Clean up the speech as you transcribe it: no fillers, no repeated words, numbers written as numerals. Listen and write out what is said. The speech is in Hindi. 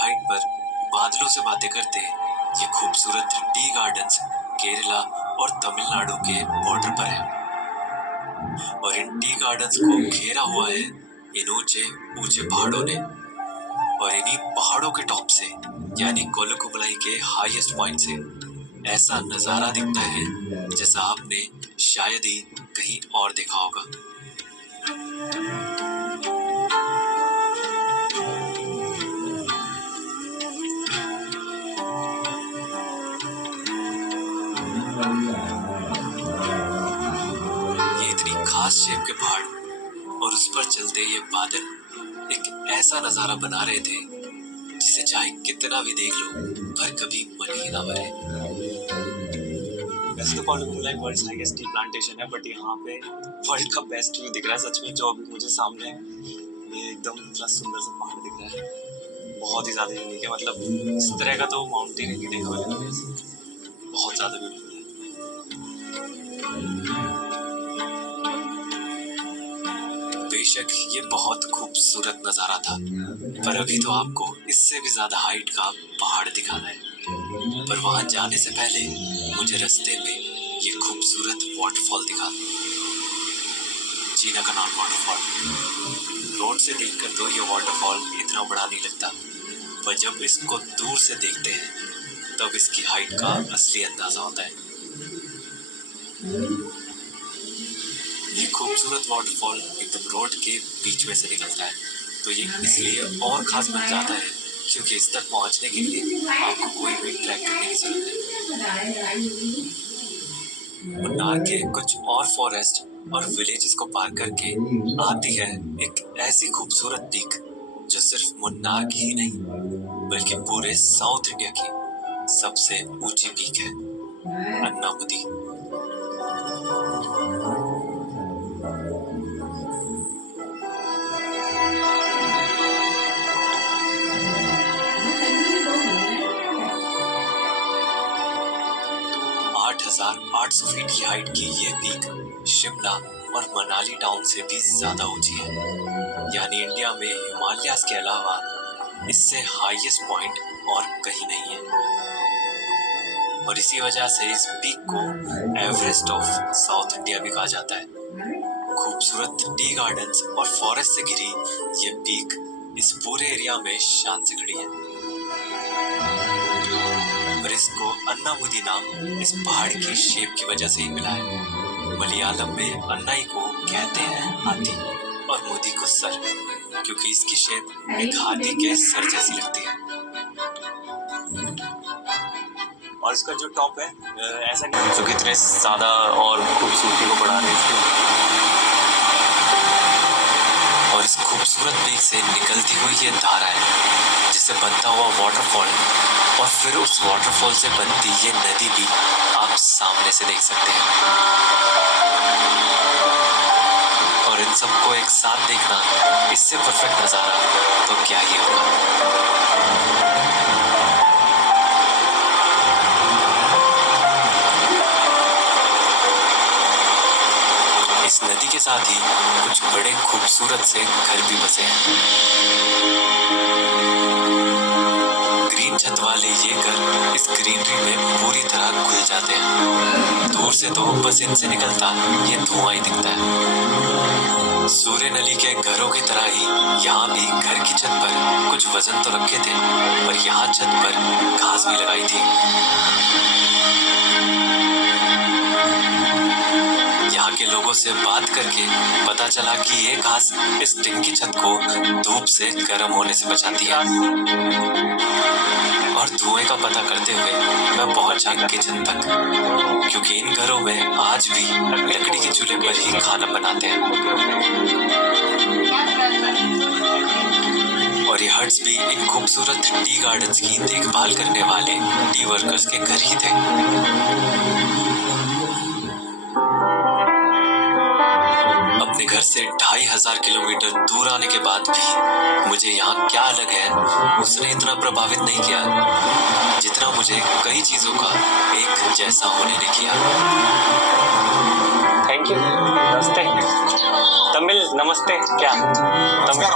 हाइट पर बादलों से बातें करते ये खूबसूरत टी गार्डन्स केरला और तमिलनाडु के बॉर्डर पर है और इन टी गार्डन्स को घेरा हुआ है इन ऊंचे ऊंचे पहाड़ों ने और इन्हीं पहाड़ों के टॉप से यानी कोलुकुमलाई के हाईएस्ट पॉइंट से ऐसा नजारा दिखता है जैसा आपने शायद ही कहीं और देखा होगा। ये इतनी खास शेप के पहाड़ और उस पर चलते ये बादल एक ऐसा नजारा बना रहे थे जिसे चाहे कितना भी देख लो पर कभी मन ही ना भरे। वैसे तो कोलुकुमलाई वर्ल्ड्स हाईएस्ट टी प्लांटेशन है, बट यहाँ पे वर्ल्ड का बेस्ट व्यू दिख रहा है सच में। जो अभी मुझे सामने है ये एकदम इतना सुंदर सा पहाड़ दिख रहा है, बहुत ही ज्यादा यूनिक है। मतलब इस तरह का तो माउंटेन ही देखा हुआ है, बहुत ज्यादा ब्यूटीफुल है। बेशक ये बहुत खूबसूरत नजारा था पर अभी तो आपको इससे भी ज्यादा हाइट का पहाड़ दिखाना है। पर वहां जाने से पहले मुझे रास्ते में ये खूबसूरत वाटरफॉल दिखा दो। चिनाकनाल वाटरफॉल। रोड से देखकर तो ये वाटरफॉल इतना बड़ा नहीं लगता पर जब इसको दूर से देखते हैं तब इसकी हाइट का असली अंदाजा होता है। ये खूबसूरत वाटरफॉल एकदम रोड के बीच में से निकलता है तो ये इसलिए और खास बन जाता है क्योंकि इस तक पहुंचने के लिए आपको कोई भी ट्रैक करने की जरूरत है। मुन्नार के कुछ और फॉरेस्ट और विलेजेस को पार करके आती है एक ऐसी खूबसूरत पीक जो सिर्फ मुन्नार की ही नहीं बल्कि पूरे साउथ इंडिया की सबसे ऊंची पीक है, अन्नामुदी। 8,800 फीट की हाइट की ये पीक शिमला और मनाली टाउन से भी ज्यादा ऊंची है, यानी इंडिया में हिमालयास के अलावा इससे हाईएस्ट पॉइंट और कहीं नहीं है और इसी वजह से इस पीक को एवरेस्ट ऑफ साउथ इंडिया भी कहा जाता है। खूबसूरत टी गार्डन्स और फॉरेस्ट से घिरी ये पीक इस पूरे एरिया में शान से खड़ी है और इसको अन्नामुदी नाम इस पहाड़ की शेप की वजह से ही मिला है। मलयालम में अन्नाई को कहते हैं हाथी और मुदी को सर, क्योंकि इसकी शेप एक हाथी के सर जैसी लगती है। और इसका जो टॉप है ऐसा जो कितने ज्यादा और खूबसूरती को बढ़ा रहे हैं और इस खूबसूरत पीक से निकलती हुई ये धारा है जिससे बनता हुआ वाटरफॉल और फिर उस वाटरफॉल से बनती ये नदी भी आप सामने से देख सकते हैं और इन सबको एक साथ देखना इससे परफेक्ट नजारा तो क्या ही होगा। इस नदी के साथ ही कुछ बड़े खूबसूरत से घर भी बसे हैं। ग्रीन छत वाले ये घर इस ग्रीनरी में पूरी तरह घुल जाते हैं। दूर से तो बस इनसे निकलता ये धुआं ही दिखता है। सूर्य नली के घरों की तरह ही यहाँ भी घर की छत पर कुछ वजन तो रखे थे पर यहाँ छत पर घास भी लगाई थी। यहाँ के लोगों से बात करके पता चला कि ये घास इस टिन की छत को धूप से गर्म होने से बचाती है और धुएं का पता करते हुए मैं पहुंचा किचन तक, क्योंकि इन घरों में आज भी लकड़ी के चूल्हे पर ही खाना बनाते हैं और ये हट्स भी इन खूबसूरत टी गार्डन्स की देखभाल करने वाले टी वर्कर्स के घर ही थे। अपने घर से 2500 किलोमीटर दूर आने के बाद भी मुझे यहाँ क्या अलग है उसने इतना प्रभावित नहीं किया जितना मुझे कई चीजों का एक जैसा होने ने किया। Thank you. नमस्ते तमिल, नमस्ते क्या तमिल।